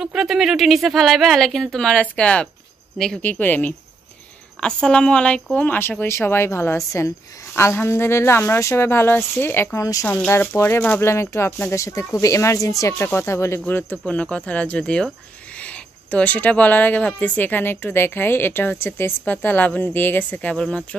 টুকরা তুমি রুটি নিচে ফালাইবা, হলে কিন্তু তোমার আজকে দেখো কি করে আমি। আসসালামু আলাইকুম, আশা করি সবাই ভালো আছেন। আলহামদুলিল্লাহ আমরাও সবাই ভালো আছি। এখন সন্ধ্যার পরে ভাবলাম একটু আপনাদের সাথে খুবই এমার্জেন্সি একটা কথা বলি, গুরুত্বপূর্ণ কথাটা যদিও। তো সেটা বলার আগে ভাবতেছি এখানে একটু দেখাই। এটা হচ্ছে তেজপাতা, লাবণী দিয়ে গেছে কেবলমাত্র,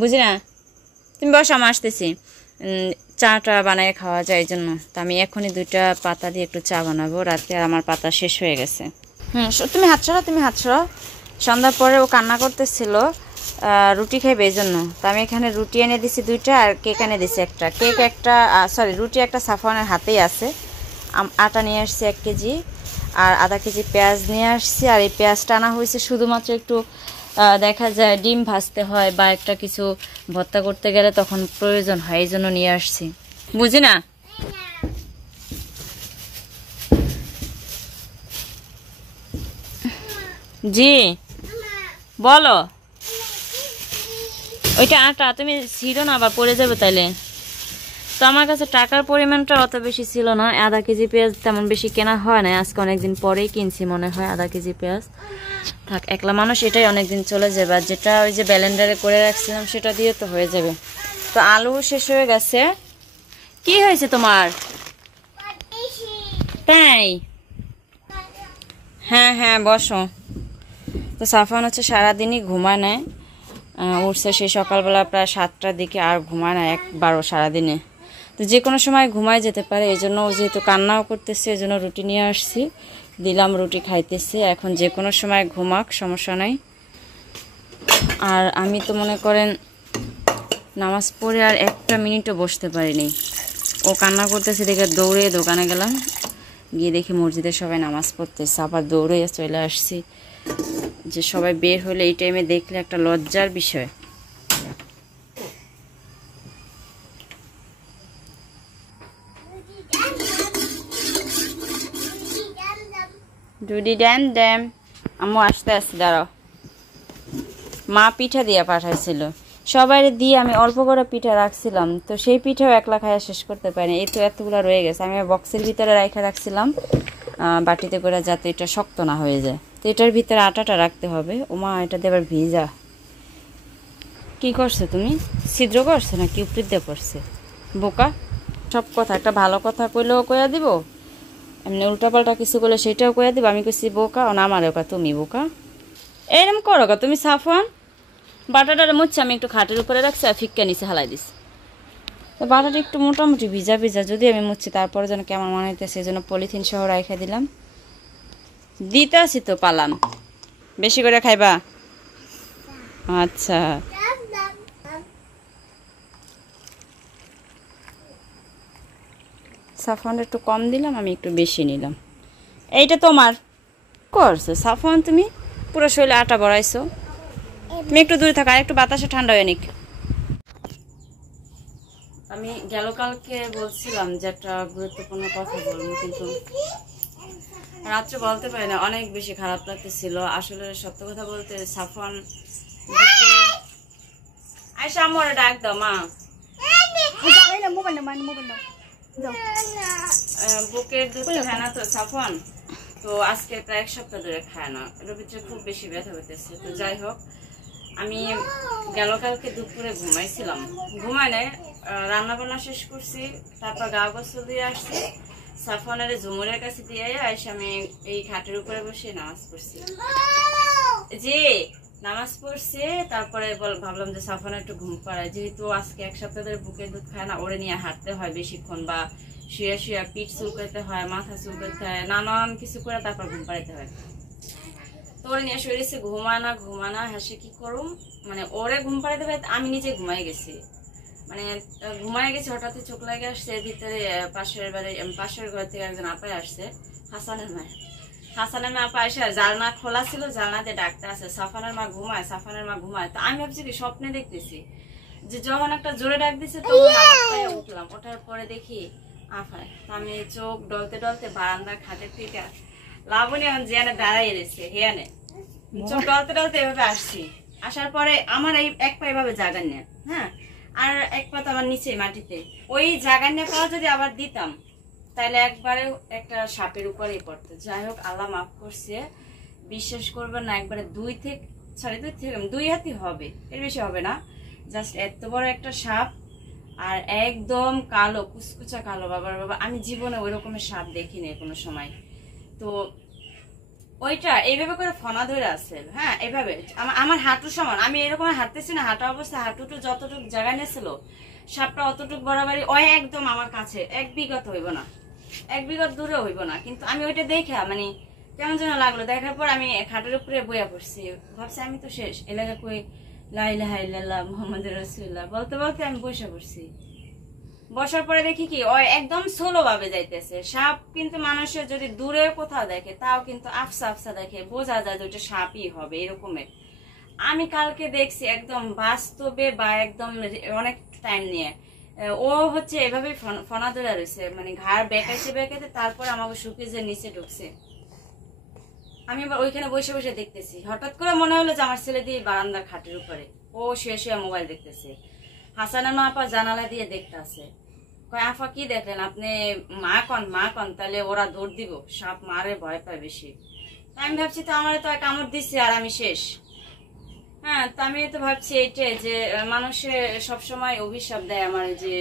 বুঝি না তুমি বস, আমি আসতেছি। চাটা বানায় খাওয়া যায় এই জন্য। তো আমি এখনই 2টা পাতা দিয়ে একটু চা বানাবো, রাতে আর আমার পাতা শেষ হয়ে গেছে। তুমি হাত সরাও। সন্ধ্যার পরে ও কান্না করতেছিল রুটি খাইবে এই জন্য। তো আমি এখানে রুটি এনে দিছি 2টা, আর কেক এনে দিছি একটা। রুটি একটা সাফওয়ানের হাতেই আছে। আটা নিয়ে আসছি 1 কেজি, আর আধা কেজি পেঁয়াজ নিয়ে আসছি। আর এই পেঁয়াজটা আনা হয়েছে শুধুমাত্র একটু দেখা যায় ডিম ভাজতে হয় বা একটা কিছু ভর্তা করতে গেলে তখন প্রয়োজন হয়, এই জন্য নিয়ে আসছি, বুঝি না। জি বলো। ওইটা আটা তুমি ছিল না, আবার পড়ে যাবে তাইলে। তো আমার কাছে টাকার পরিমাণটা অত বেশি ছিল না, আধা কেজি পেঁয়াজ তেমন বেশি কেনা হয় না, আজকে অনেকদিন পরেই কিনছি মনে হয় আধা কেজি পেঁয়াজ। থাক, একলা মানুষ, এটাই অনেকদিন চলে যাবে। আর যেটা ওই যে ব্লেন্ডারে করে রাখছিলাম সেটা দিয়ে তো হয়ে যাবে। তো আলু শেষ হয়ে গেছে। কি হয়েছে তোমার? তাই? হ্যাঁ বসো। তো সাফওয়ান হচ্ছে সারাদিনই ঘুমায় নেয়, উঠছে সেই সকালবেলা প্রায় 7টার দিকে, আর ঘুমায় না একবারও সারাদিনে। তো যে কোনো সময় ঘুমায় যেতে পারে, এই জন্য ও যেহেতু কান্নাও করতেছে এই জন্য রুটি নিয়ে আসছি, দিলাম, রুটি খাইতেছে। এখন যে কোনো সময় ঘুমাক, সমস্যা নাই। আর আমি তো মনে করেন নামাজ পড়ে আর 1টা মিনিটও বসতে পারিনি। ও কান্না করতেছে দেখে দৌড়ে দোকানে গেলাম, গিয়ে দেখি মসজিদে সবাই নামাজ পড়তেছে, আবার দৌড়ে চলে আসছি। যে সবাই বের হলে এই টাইমে দেখলে একটা লজ্জার বিষয়। ডুডি ড্যাম আম্মু আসতে আসছি, দাঁড়াও। মা পিঠা দিয়ে পাঠাইছিল, সবাই দিয়ে আমি অল্প করে পিঠা রাখছিলাম, তো সেই পিঠাও একলা খাইয়া শেষ করতে পারিনি। এই তো এতগুলো রয়ে গেছে, আমি বক্সের ভিতরে রাখা রাখছিলাম বাটিতে করে, যাতে এটা শক্ত না হয়ে যায়। তো এটার ভিতরে আটাটা রাখতে হবে। ওমা, এটা দিয়ে আবার ভিজা। কি করছে তুমি? ছিদ্র করছে না কি উপরে দিয়ে করছে? বোকা। সব কথা একটা ভালো কথা কইলেও কইয়া দিব, এমনি উল্টাপাল্টা কিছু করলে সেটাও কইয়া দিব। আমি কইছি বোকা, ও না আমারে ওকা তুমি বোকা। এরম করো গা তুমি সাফওয়ান। বাটাটার মুচ্ছে আমি একটু খাটের উপরে রাখছি আর ফিক্কা নিচে হালাই দিছি। তো বাটাটা একটু মোটামুটি ভিজা ভিজা, যদি আমি মুচ্ছি তারপরে যেন কেমন মনে হইতেছে, এই জন্য পলিথিন সহ রাইখা দিলাম। দিতে আসি তো পালাম। বেশি করে খাইবা? আচ্ছা। সাফওয়ান একটু কম দিলাম, আমি একটু বেশি নিলাম। এইটা তোমার করছো সাফওয়ান, তুমি পুরো শরীরে আটা বড়াইছো। তুমি একটু দূরে থাকো, আর একটু বাতাসে ঠান্ডা হয়ে নিক। আমি গেল কালকে বলছিলাম যে একটা গুরুত্বপূর্ণ কথা বলবো, কিন্তু রাত্রে বলতে পারি না, অনেক বেশি খারাপ লাগতেছিল। আসলে সত্য কথা বলতে সাফওয়ান আয়সা আমার ডাক দাও মা, বুকের দুধ খায় না তো সাফওয়ান, তো আজকে প্রায় 1 সপ্তাহ ধরে খায় না, এর ভিতরে খুব বেশি ব্যথা হইতেছে। তো যাই হোক, আমি গেল কালকে দুপুরে ঘুমাইছিলাম, ঘুমাই নাই, রান্না বান্না শেষ করছি, তারপর গা গোসল দিয়ে আসছি, সাফওয়ানের ঝুমুরের কাছে দিয়ে আইসা আমি এই খাটের উপরে বসে নামাজ পড়ছি। জি নামাজ পড়ছে, তারপরে ভাবলাম যে সাফওয়ানের একটু ঘুম পাড়ায়, যেহেতু আজকে 1 সপ্তাহ ধরে বুকের দুধ খায় না, ওরে নিয়ে হাঁটতে হয় বেশিক্ষণ, বা শুয়ে শুয়ে পিঠ চুলকাতে হয়, মাথা চুলকাতে হয়, নানান কিছু করে তারপর ঘুম পাড়াইতে হয়। তো ওরে নিয়ে শুয়েছে, ঘুমানা হাসে কি করুম, মানে ওরে ঘুম পাড়াইতে পারে, আমি নিচে ঘুমাই গেছি। মানে ঘুমাই গেছি, হঠাৎ চোখ লাগে আসছে, ভিতরে পাশের ঘর থেকে একজন আপায় আসছে, হাসানের মা আপা এসে, জালনা খোলা ছিল, জালনা দিয়ে ডাকতে আছে সাফওয়ানের মা ঘুমায়। তো আমি ভাবছি কি স্বপ্নে দেখতেছি, যে যখন একটা জোরে ডাক দিছে তখন উঠলাম, ওঠার পরে দেখি আফায়। আমি চোখ ডলতে ডলতে বারান্দার খাটের থেকে লাবণী এখন জিয়ানে দাঁড়াই রয়েছে, হিয়ানে চোখ ডলতে ডলতে এভাবে আসছি। আসার পরে আমার এই এক পা এভাবে জাগান নেয়, হ্যাঁ, আর এক পা তো আমার নিচে মাটিতে, ওই জাগান নিয়ে পাওয়া যদি আবার দিতাম, তাইলে একবারে একটা সাপের উপরেই পড়তো। যাই হোক আল্লাহ মাফ করছে, বিশ্বাস করবেন না, একবারে 2 হাতই হবে, এর বেশি হবে না। জাস্ট এত বড় একটা সাপ, আর একদম কালো, কুচকুচা কালো। বাবা, আমি জীবনে ওই রকমের সাপ দেখিনি কোনো সময়। তো ওইটা এইভাবে করে ফনা ধরে আছে, হ্যাঁ এভাবে আমার হাঁটু সমান, আমি এরকম হাঁটতেছি না, হাঁটা অবস্থা হাঁটুটু যতটুকু জায়গায় নিয়েছিল সাপটা অতটুকু বরাবরই ওই একদম আমার কাছে 1 বিঘত হইব না, 1 বিঘত দূরে হইব না। কিন্তু আমি ওইটা দেখে মানে কেমন যেন লাগলো, দেখার পর আমি খাটের উপরে বইয়া পড়ছি, ভাবছি আমি তো শেষ, এলাকা কই লা ইলাহা ইল্লাল্লাহ মুহাম্মাদুর রাসূলুল্লাহ বলতে বলতে আমি বসে পড়ছি। বসার পরে দেখি কি ওই একদম স্লো ভাবে যাইতেছে সাপ, কিন্তু মানুষের যদি দূরে কোথাও দেখে তাও কিন্তু আফসা আফসা দেখে, বোঝা যায় যে ওটা সাপই হবে এরকমের। আমি কালকে দেখছি একদম বাস্তবে বা একদম অনেক টাইম নিয়ে ও হচ্ছে এভাবে ফনা ধরে রয়েছে, মানে ঘাড় বেঁকাইতে তারপর আমাকে শুকিয়ে নিচে ঢুকছে। আমি আবার ওইখানে বসে বসে দেখতেছি, হঠাৎ করে মনে হলো যে আমার ছেলে দিয়ে বারান্দার খাটের উপরে ও শুয়ে শুয়ে মোবাইল দেখতেছে। হাসানের মা আপা জানালা দিয়ে দেখতে আছে, কয় আফা কি দেখলেন আপনি? মা কন তাহলে ওরা দৌড় দিব, সাপ মারে ভয় পায় বেশি। আমি ভাবছি তো আমার তো কামড় দিচ্ছে আর আমি শেষ। হ্যাঁ, তো আমি তো ভাবছি এইটাই যে মানুষে সবসময় অভিশাপ দেয় আমার, যে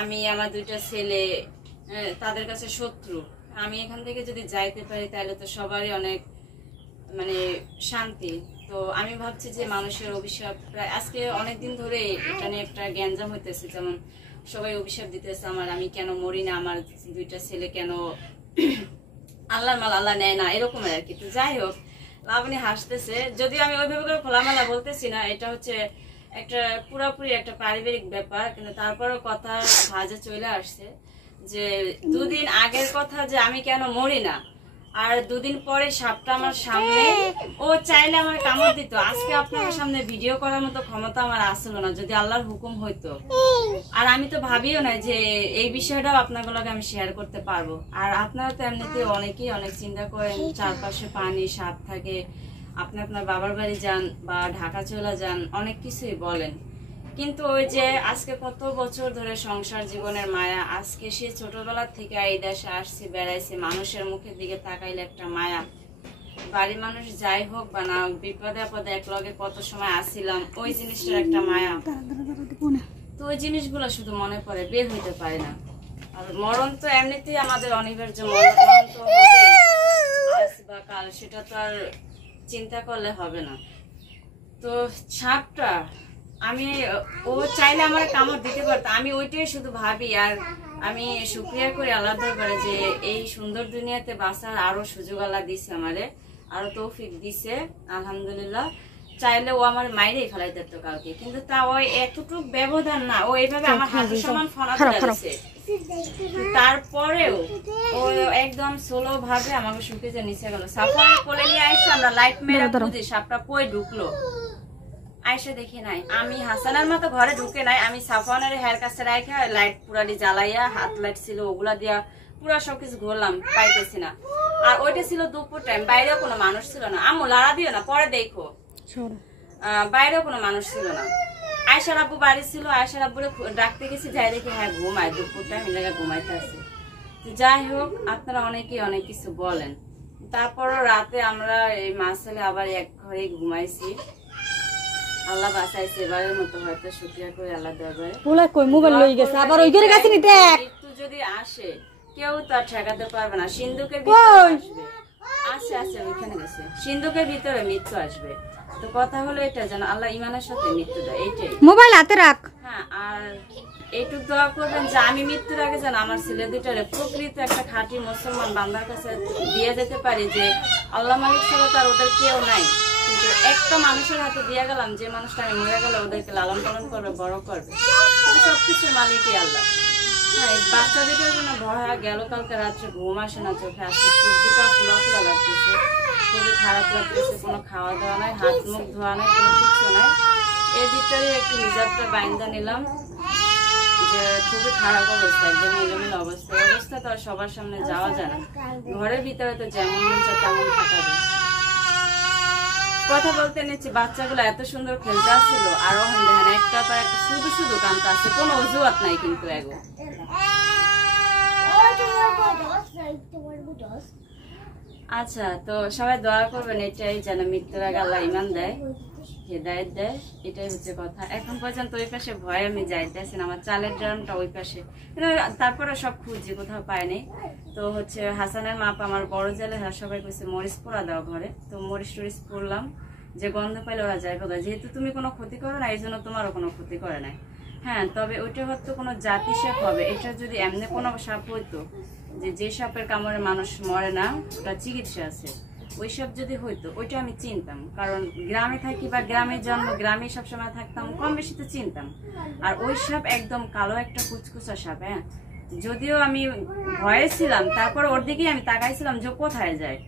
আমি আমার 2টা ছেলে তাদের কাছে শত্রু, আমি এখান থেকে যদি যাইতে পারি তাহলে তো সবারই অনেক মানে শান্তি। তো আমি ভাবছি যে মানুষের অভিশাপ প্রায় আজকে অনেকদিন ধরে এটা নিয়ে একটা গ্যাঞ্জাম হইতেছে, যেমন সবাই অভিশাপ দিতেছে আমার, আমি কেন মরি না, আমার 2টা ছেলে কেন আল্লাহর মাল আল্লাহ নেয় না, এরকম আর কি। তো যাই হোক লাবণী হাসতেছে, যদিও আমি ওইভাবে করে খোলামেলা বলতেছি না, এটা হচ্ছে একটা পুরোপুরি একটা পারিবারিক ব্যাপার, কিন্তু তারপরও কথা ভাজে চলে আসছে যে 2 দিন আগের কথা যে আমি কেন মরি না, আর 2 দিন পরে সাপটা আমার সামনে, ও চাইলে আমার কামড় দিত। আজকে আপনার সামনে ভিডিও করার মতো ক্ষমতা আমার আসলো না, যদি আল্লাহর হুকুম হইতো। আর আমি তো ভাবিও না যে এই বিষয়টাও আপনাগুলোকে আমি শেয়ার করতে পারবো। আর আপনারা তো এমনিতে অনেকেই অনেক চিন্তা করেন, চারপাশে পানি সাপ থাকে, আপনি আপনার বাবার বাড়ি যান বা ঢাকা চলে যান, অনেক কিছুই বলেন, কিন্তু ওই যে আজকে কত বছর ধরে সংসার জীবনের মায়া, আজকে সে ছোটবেলা থেকে এই দেশে আসছি, বেড়াইছি, মানুষের মুখের দিকে তাকাইলে একটা মায়া, বাড়ির মানুষ যাই হোক বা না হোক বিপদে আপদে একলগে কত সময় আসছিলাম, ওই জিনিসটার একটা মায়া। তো ওই জিনিসগুলো শুধু মনে পড়ে, বের হইতে পারে না। আর মরণ তো এমনিতেই আমাদের অনিবার্য, মরণ তো হবে আজ বা কাল, সেটা তো আর চিন্তা করলে হবে না। তো সাপটা আমি ও চাইলে আমার কামড় দিতে পারতো, আমি ওইটাই শুধু ভাবি। আর আমি শুকরিয়া করি আল্লাহ দরবারে যে এই সুন্দর দুনিয়াতে বাঁচার আরো সুযোগ আল্লাহ দিছে, আমারে আরো তৌফিক দিছে আলহামদুলিল্লাহ। চাইলে ও আমার মাইরেই ফেলাই দিত কালকে, কিন্তু তা ওই এতটুক ব্যবধান না, ও এইভাবে আমার হাতের সমান ফনা দিচ্ছে, তারপরেও ও একদম স্লো ভাবে আমাকে শুকিয়ে নিচে গেল। সাফারের কোলে নিয়ে আইসা আমরা লাইট মেরে বুঝি সাপটা কই ঢুকলো, আইসা দেখি নাই। আমি হাসানের মতো ঘরে ঢুকে নাই, আমি সাফানের হেয়ার কাছে রাখা লাইট পুরাটি জ্বালাইয়া, হাত লাইট ছিল ওগুলা দিয়া পুরা সবকিছু ঘুরলাম, পাইতেছি না। আর ওইটা ছিল দুপুর টাইম, বাইরেও কোনো মানুষ ছিল না। আম্মু লাড়া দিও না, পরে দেখো, বাইরেও কোনো মানুষ ছিল না। আয়সার আব্বু বাড়ি ছিল, আয়সার আব্বুরে ডাকতে গেছি, যাই দেখি হ্যাঁ ঘুমায়, দুপুর টাইম এলাকা ঘুমাইতে আছে। যাই হোক আপনারা অনেকেই অনেক কিছু বলেন, তারপরও রাতে আমরা এই মাছ ছেলে আবার এক ঘরে ঘুমাইছি, আল্লাহ বাঁচাইছে এবারের মতো, হয়তো শুকরিয়া করে আল্লাহ দরবারে। ওলা কই মোবাইল লই গেছে, আবার ওই ঘরে গেছে নি দেখ, মৃত্যু যদি আসে কেউ তো আর ঠেকাতে পারবে না, সিন্ধুকের ভিতরে আসবে, আছে ওইখানে গেছে, সিন্ধুকের ভিতরে মৃত্যু আসবে। তো কথা হলো এটা যেন আল্লাহ ইমানের সাথে মৃত্যু দেয়, এইটাই। মোবাইল হাতে রাখ। হ্যাঁ, আর এইটুকু দোয়া করবেন যে আমি মৃত্যুর আগে যেন আমার ছেলে দুটারে প্রকৃত একটা খাঁটি মুসলমান বান্দার কাছে দিয়ে যেতে পারি, যে আল্লাহ মালিক ছাড়া তার ওদের কেউ নাই, কিন্তু একটা মানুষের হাতে দিয়ে গেলাম, যে মানুষটা আমি মরে গেলে ওদেরকে লালন পালন করবে, বড় করবে, সবকিছুর মালিকই আল্লাহ। হ্যাঁ, বাচ্চাদেরকে কোনো ভয় গেল, কালকে রাত্রে ঘুম আসে না চোখে, আসছে সবজিটা ফুলা লাগতেছে, খুবই খারাপ লাগতেছে, কোনো খাওয়া দাওয়া নাই, হাত মুখ ধোয়া নাই, কোনো কিছু নাই। এর ভিতরে একটু হিজাবটা বাইন্দা নিলাম, যে খুবই খারাপ অবস্থা, একদম এলোমেলো অবস্থা তো আর সবার সামনে যাওয়া যায় না, ঘরের ভিতরে তো যেমন তেমন থাকা যায়। কথা বলতে নিচ্ছি, বাচ্চাগুলো এত সুন্দর খেলতে আসছিল, আর ওখানে দেখেন একটা পর একটা শুধু কানতে আসছে, কোনো অজুহাত নাই কিন্তু এগো। আচ্ছা, তো সবাই দোয়া করবেন এটাই যেন মৃত্যুর আগে আল্লাহ ইমান দেয়, হেদায়েত দেয়, এটাই হচ্ছে কথা। এখন পর্যন্ত ওই পাশে ভয় আমি যাইতেছি না, আমার চালের ড্রামটা ওই পাশে, কিন্তু তারপরে সব খুঁজি কোথাও পাইনি। তো হচ্ছে হাসানের মাপ আমার বড় জেলে, হ্যাঁ সবাই কইছে মরিচ পোড়া দাও ঘরে, তো মরিচ টরিচ পড়লাম, যে গন্ধ পাইলে ওরা যাইবে, যেহেতু তুমি কোনো ক্ষতি করো না এই জন্য তোমারও কোনো ক্ষতি করে নাই। হ্যাঁ, তবে ওইটা হয়তো কোনো জাতি সাপ হবে, এটা যদি এমনি কোনো সাপ হইতো যে সাপের কামড়ে মানুষ মরে না, ওটা চিকিৎসা আছে, ওই সব যদি হইতো ওইটা আমি চিনতাম, কারণ গ্রামে থাকি বা গ্রামের জন্ম, গ্রামে সবসময় থাকতাম, কম বেশি তো চিনতাম। আর ওই সাপ একদম কালো একটা কুচকুচা সাপ, হ্যাঁ যদিও আমি ভয়ে ছিলাম, তারপর ওর দিকেই আমি তাকাইছিলাম যে কোথায় যায়,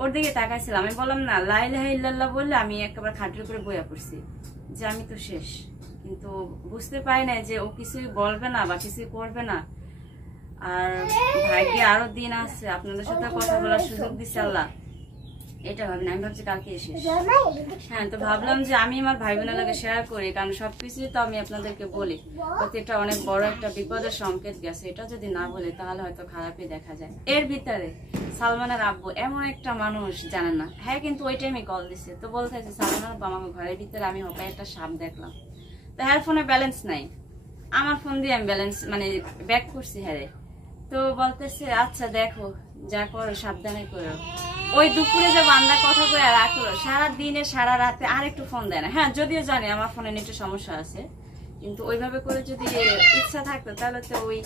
ওর দিকে তাকাইছিলাম। আমি বললাম না লা ইলাহা ইল্লাল্লাহ বললে আমি একেবারে খাটের উপরে বইয়া পড়ছি যে আমি তো শেষ, কিন্তু বুঝতে পারি না যে ও কিছুই বলবে না বা কিছুই করবে না। আর ভাগ্যে আরো দিন আছে, আপনাদের সাথে কথা বলার সুযোগ দিচ্ছে আল্লাহ, এটা ভাবি না, আমি ভাবছি কালকে এসে। হ্যাঁ, তো ভাবলাম যে আমি আমার ভাই বোনের লাগে শেয়ার করি, কারণ সবকিছুই তো আমি আপনাদেরকে বলি, এটা অনেক বড় একটা বিপদের সংকেত গেছে, এটা যদি না বলি তাহলে হয়তো খারাপই দেখা যায়। এর ভিতরে সালমানের আব্বু এমন একটা মানুষ জানেন না, হ্যাঁ কিন্তু ওই টাইমে কল দিছে, তো বলতেছে সালমানের আব্বু আমার ঘরের ভিতরে আমি হপাই একটা সাপ দেখলাম, তো হ্যার ফোনে ব্যালেন্স নাই, আমার ফোন দিয়ে আমি ব্যালেন্স মানে ব্যাক করছি, হ্যাঁ তো বলতেছে আচ্ছা দেখো যা করো সাবধানে করো। ওই দুপুরে যে বান্দা কথা কয়ে রাখলো, সারা দিনে সারা রাতে আর একটু ফোন দেয় না। হ্যাঁ যদিও জানি আমার ফোনে নেটের সমস্যা আছে, কিন্তু ওইভাবে করে যদি ইচ্ছা থাকতো তাহলে তো ওই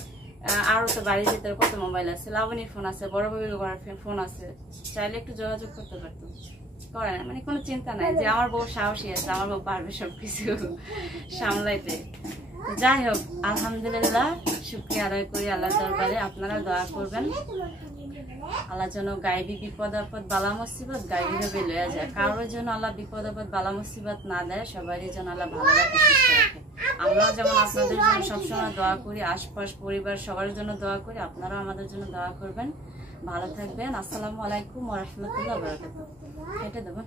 আরো তো বাড়ির ভিতরে কত মোবাইল আছে, লাবণীর ফোন আছে, বড় বাবির ফোন আছে, চাইলে একটু যোগাযোগ করতে পারতো, করে না, মানে কোনো চিন্তা নাই যে আমার বউ সাহসী আছে, আমার বউ পারবে সবকিছু সামলাইতে। যাই হোক, আলহামদুলিল্লাহ শুকরিয়া আদায় করি আল্লাহ দরবারে, আপনারা দোয়া করবেন আল্লাহ যেন গায়েবী বিপদ আপদ বালা মুসিবত গায়েবী ভাবে লইয়া যায়, কারোর জন্য আল্লাহ বিপদ আপদ বালা মুসিবত না দেয়, সবারই যেন আল্লাহ ভালো রাখে, সুস্থ রাখে। আমরাও যেমন আপনাদের জন্য সবসময় দোয়া করি, আশপাশ পরিবার সবার জন্য দোয়া করি, আপনারাও আমাদের জন্য দোয়া করবেন। ভালো থাকবেন। আসসালামু আলাইকুম ওয়া রাহমাতুল্লাহি ওয়া বারাকাতুহু। কেটে দেবেন।